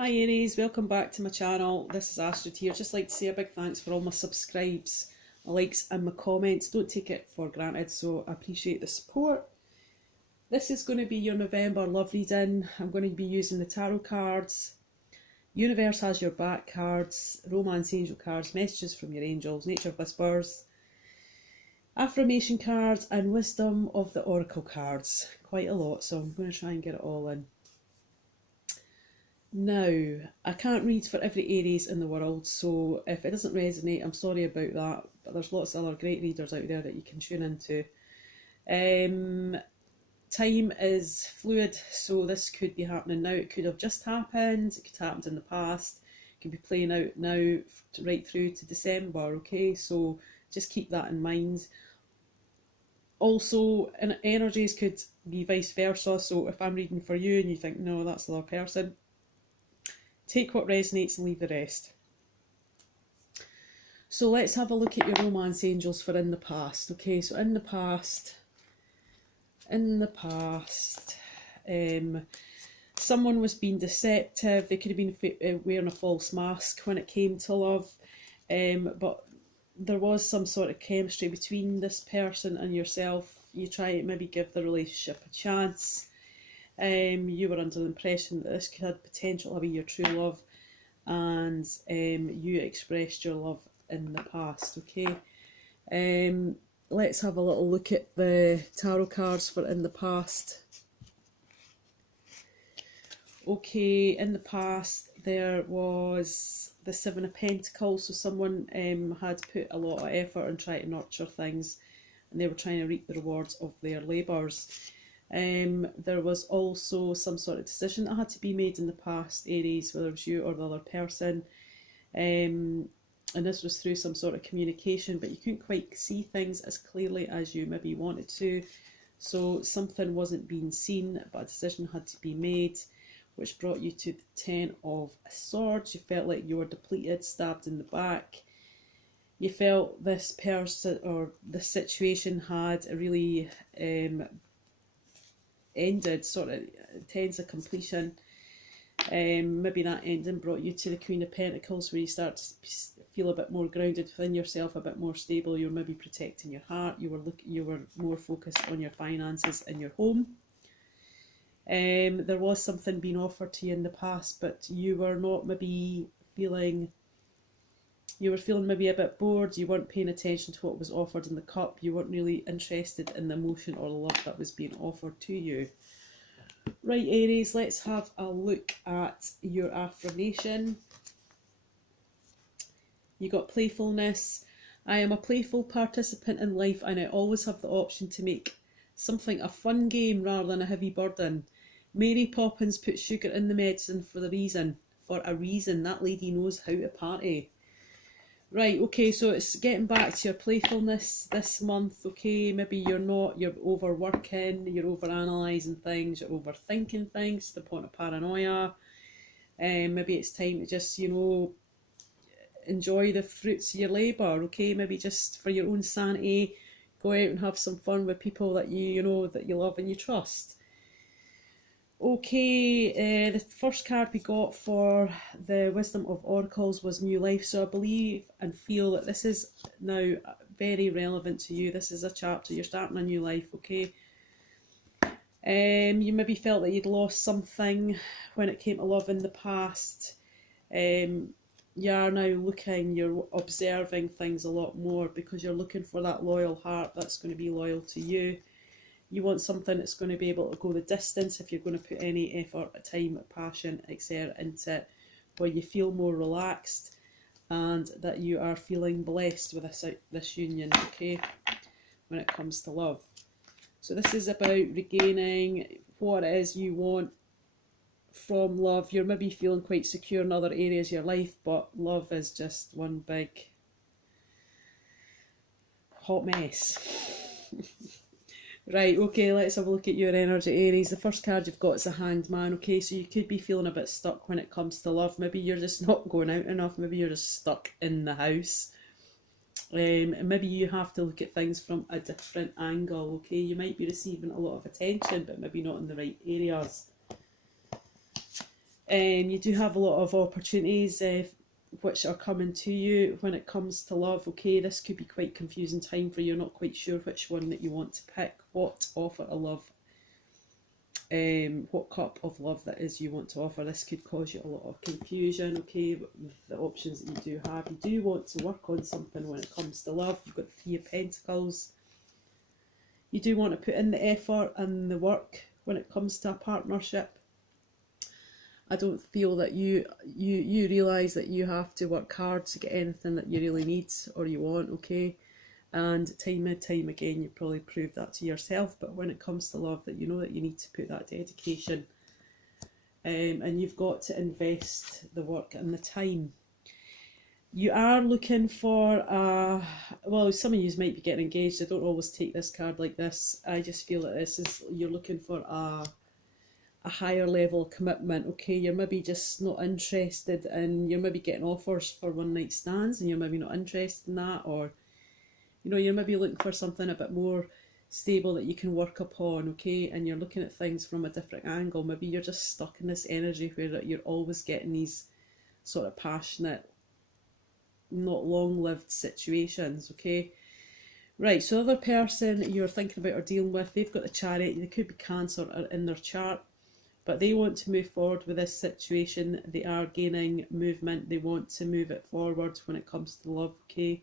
Hi Aries, welcome back to my channel. This is Astrid here. Just like to say a big thanks for all my subscribes, my likes and my comments. Don't take it for granted, so I appreciate the support. This is going to be your November love reading. I'm going to be using the tarot cards, Universe Has Your Back cards, Romance Angel cards, Messages from Your Angels, Nature Whispers, Affirmation cards and Wisdom of the Oracle cards. Quite a lot, so I'm going to try and get it all in. Now, I can't read for every Aries in the world, so if it doesn't resonate, I'm sorry about that, but there's lots of other great readers out there that you can tune into. Time is fluid, so this could be happening now. It could have just happened, it could have happened in the past, it could be playing out now right through to December, okay? So just keep that in mind. Also, energies could be vice versa, so if I'm reading for you and you think, no, that's the other person, take what resonates and leave the rest. So let's have a look at your romance angels for in the past. Okay, so in the past, someone was being deceptive. They could have been wearing a false mask when it came to love, but there was some sort of chemistry between this person and yourself. You try to maybe give the relationship a chance. You were under the impression that this had potential to be your true love, and you expressed your love in the past, okay? Let's have a little look at the tarot cards for in the past. Okay, in the past there was the Seven of Pentacles, so someone had put a lot of effort and tried to nurture things, and they were trying to reap the rewards of their labours. There was also some sort of decision that had to be made in the past, Aries, whether it was you or the other person, and this was through some sort of communication, but you couldn't quite see things as clearly as you maybe wanted to, so something wasn't being seen, but a decision had to be made, which brought you to the Ten of Swords. You felt like you were depleted, stabbed in the back. You felt this person or the situation had a really ended, sort of tends of completion. Maybe that ending brought you to the Queen of Pentacles, where you start to feel a bit more grounded within yourself, a bit more stable. You're maybe protecting your heart. You were more focused on your finances and your home. There was something being offered to you in the past, but you were not maybe feeling. You were feeling maybe a bit bored. You weren't paying attention to what was offered in the cup. You weren't really interested in the emotion or the love that was being offered to you. Right, Aries, let's have a look at your affirmation. You got playfulness. I am a playful participant in life, and I always have the option to make something a fun game rather than a heavy burden. Mary Poppins put sugar in the medicine for a reason. That lady knows how to party. Right, okay, so it's getting back to your playfulness this month, okay? Maybe you're overworking, you're overanalyzing things, you're overthinking things to the point of paranoia. Maybe it's time to just, enjoy the fruits of your labour, okay? Maybe just for your own sanity, go out and have some fun with people that that you love and you trust. Okay, the first card we got for the Wisdom of Oracles was New Life, so I believe and feel that this is now very relevant to you. This is a chapter, you're starting a new life, okay? You maybe felt that you'd lost something when it came to love in the past. You are now you're observing things a lot more because you're looking for that loyal heart that's going to be loyal to you. You want something that's going to be able to go the distance if you're going to put any effort, time, passion, etc. into it, where you feel more relaxed and that you are feeling blessed with this union, okay, when it comes to love. So this is about regaining what it is you want from love. You're maybe feeling quite secure in other areas of your life, but love is just one big hot mess. Right, okay, let's have a look at your energy, Aries. The first card you've got is a Hanged Man, okay, so you could be feeling a bit stuck when it comes to love. Maybe you're just not going out enough, maybe you're just stuck in the house. And maybe you have to look at things from a different angle, okay? You might be receiving a lot of attention, but maybe not in the right areas. You do have a lot of opportunities which are coming to you when it comes to love. Okay, this could be quite confusing time for you. You're not quite sure which one that you want to pick, what offer of love, what cup of love that is you want to offer. This could cause you a lot of confusion. Okay, with the options that you do have, you do want to work on something when it comes to love. You've got the Three of Pentacles. You do want to put in the effort and the work when it comes to a partnership. I don't feel that you realise that you have to work hard to get anything that you really need or you want, okay? And time and time again, you probably proved that to yourself. But when it comes to love, that you know that you need to put that dedication, and you've got to invest the work and the time. You are looking for well, some of you might be getting engaged. I don't always take this card like this. I just feel that this is, you're looking for a higher level of commitment. Okay, you're maybe just not interested, and you're maybe getting offers for one night stands and you're maybe not interested in that, or you know, you're maybe looking for something a bit more stable that you can work upon. Okay, and you're looking at things from a different angle. Maybe you're just stuck in this energy where you're always getting these sort of passionate, not long-lived situations. Okay, right, so the other person you're thinking about or dealing with, they've got the Chariot. They could be Cancer in their chart, but they want to move forward with this situation. They are gaining movement. They want to move it forward when it comes to love. Okay,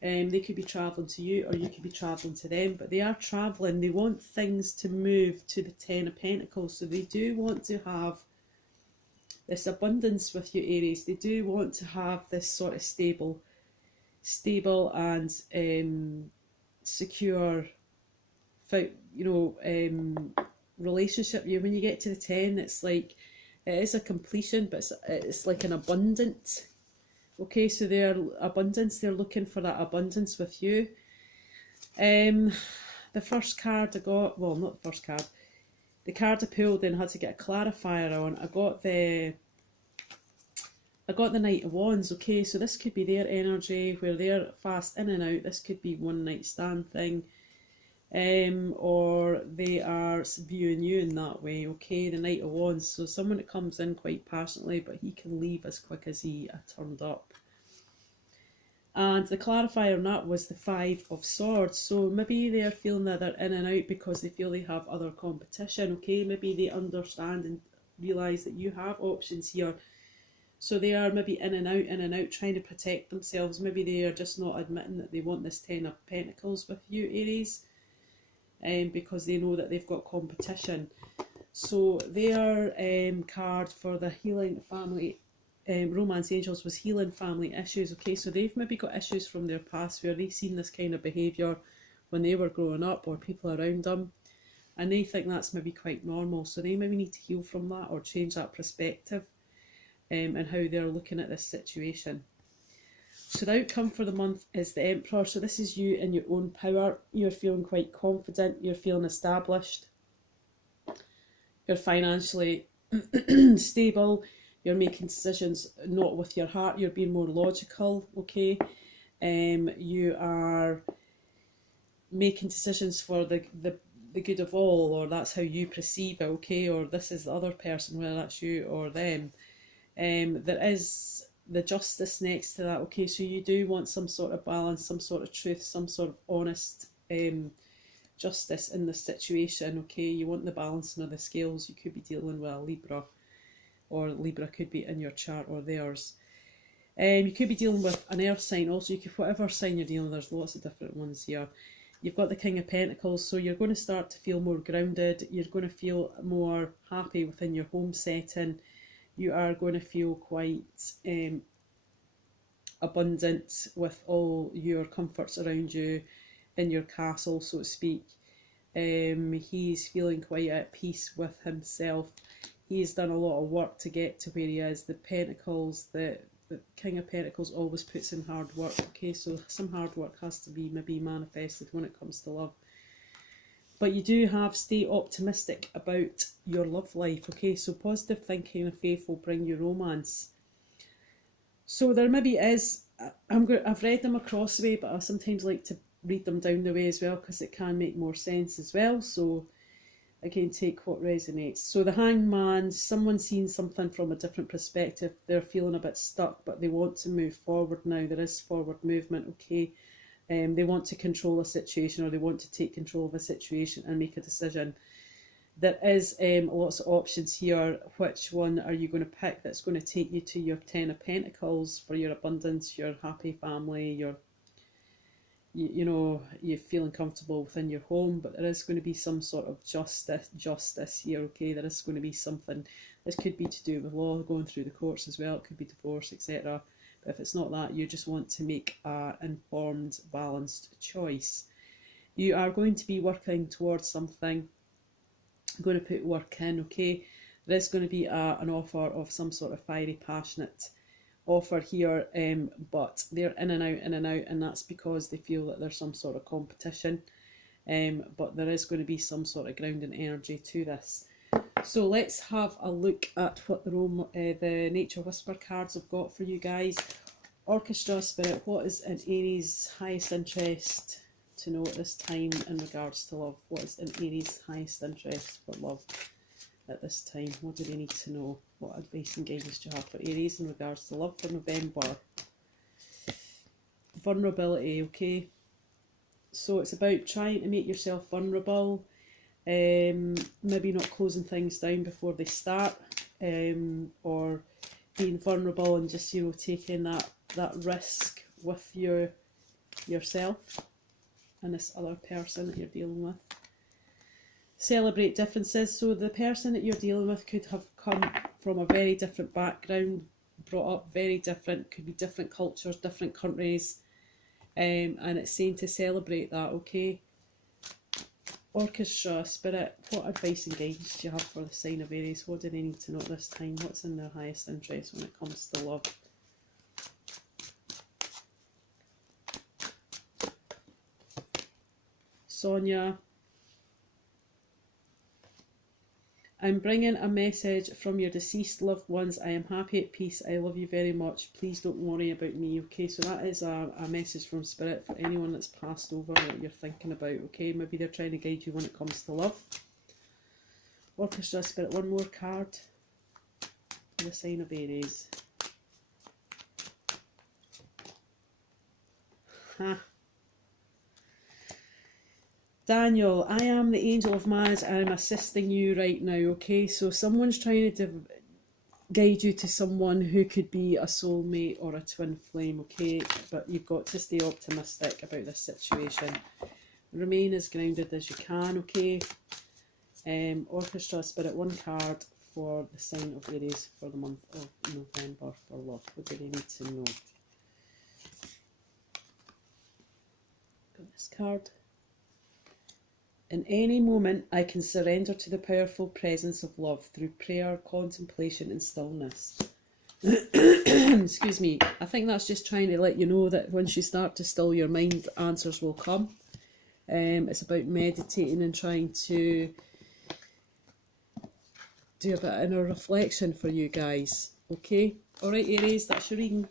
they could be travelling to you, or you could be travelling to them, but they are travelling. They want things to move to the Ten of Pentacles, so they do want to have this abundance with you, Aries. They do want to have this sort of stable and secure, relationship. When you get to the 10, it's like, it is a completion, but it's like an abundant. Okay, so they're abundance. They're looking for that abundance with you. The first card I got, well, not the first card, the card I pulled in had to get a clarifier on. I got the Knight of Wands. Okay, so this could be their energy where they're fast in and out. This could be one night stand thing, or they are viewing you in that way. Okay, the Knight of Wands, so someone that comes in quite passionately, but he can leave as quick as he turned up. And the clarifier on that was the Five of Swords. So maybe they're feeling that they're in and out because they feel they have other competition. Okay, maybe they understand and realise that you have options here. So they are maybe in and out, trying to protect themselves. Maybe they are just not admitting that they want this Ten of Pentacles with you, Aries, because they know that they've got competition. So their card for the healing family, romance angels, was healing family issues. Okay, so they've maybe got issues from their past where they've seen this kind of behaviour when they were growing up, or people around them, and they think that's maybe quite normal. So they maybe need to heal from that, or change that perspective, and how they're looking at this situation. So the outcome for the month is the Emperor. So this is you in your own power. You're feeling quite confident. You're feeling established. You're financially stable. You're making decisions not with your heart. You're being more logical. Okay, you are making decisions for the good of all, or that's how you perceive it. Okay, or this is the other person, whether that's you or them. There is the Justice next to that. Okay, so you do want some sort of balance, some sort of truth, some sort of honest justice in this situation. Okay, you want the balancing of the scales. You could be dealing with a Libra, or Libra could be in your chart or theirs. You could be dealing with an earth sign also. You could, whatever sign you're dealing with, there's lots of different ones here. You've got the King of Pentacles, so you're going to start to feel more grounded. You're going to feel more happy within your home setting. You are going to feel quite abundant with all your comforts around you in your castle, so to speak. He's feeling quite at peace with himself. He's done a lot of work to get to where he is. The Pentacles, the King of Pentacles always puts in hard work. Okay, so some hard work has to be maybe manifested when it comes to love. But you do have, stay optimistic about your love life. Okay, so positive thinking and faith will bring you romance. So there maybe is, I've read them across the way, but I sometimes like to read them down the way as well, because it can make more sense as well. So Again, take what resonates. So the Hanged Man, someone seeing something from a different perspective. They're feeling a bit stuck, but they want to move forward now. There is forward movement, okay? They want to control a situation, or they want to take control of a situation and make a decision. There is lots of options here. Which one are you going to pick that's going to take you to your 10 of Pentacles for your abundance, your happy family, your, you know, you're feeling comfortable within your home? But there is going to be some sort of justice here, okay? There is going to be something. This could be to do with law, going through the courts as well. It could be divorce, etc. But if it's not that, you just want to make an informed, balanced choice. You are going to be working towards something. Going to put work in, okay? There is going to be an offer of some sort of fiery, passionate offer here, but they're in and out, and that's because they feel that there's some sort of competition. But there is going to be some sort of grounding energy to this. So let's have a look at what the Nature Whisper cards have got for you guys. Orchestra Spirit, what is in Aries' highest interest to know at this time in regards to love? What is in Aries' highest interest for love at this time? What do they need to know? What advice and guidance do you have for Aries in regards to love for November? Vulnerability, okay? So it's about trying to make yourself vulnerable, maybe not closing things down before they start, or being vulnerable and just, you know, taking that risk with yourself and this other person that you're dealing with. Celebrate differences. So the person that you're dealing with could have come from a very different background, brought up very different, could be different cultures, different countries, and it's saying to celebrate that, okay? Orchestra Spirit, what advice and guidance do you have for the sign of Aries? What do they need to know at this time? What's in their highest interest when it comes to love? Sonia, I'm bringing a message from your deceased loved ones. I am happy at peace. I love you very much. Please don't worry about me, okay? So that is a message from Spirit for anyone that's passed over that you're thinking about, okay? Maybe they're trying to guide you when it comes to love. Orchestra Spirit, one more card for the sign of Aries. Ha. Daniel, I am the angel of marriage and I'm assisting you right now, okay? So someone's trying to guide you to someone who could be a soulmate or a twin flame, okay? But you've got to stay optimistic about this situation. Remain as grounded as you can, okay? Orchestra Spirit, one card for the sign of Aries for the month of November for love. What do they need to know? Got this card. In any moment, I can surrender to the powerful presence of love through prayer, contemplation and stillness. Excuse me. I think that's just trying to let you know that once you start to still your mind, answers will come. It's about meditating and trying to do a bit of inner reflection for you guys. Okay? Alright, Aries, that's your reading.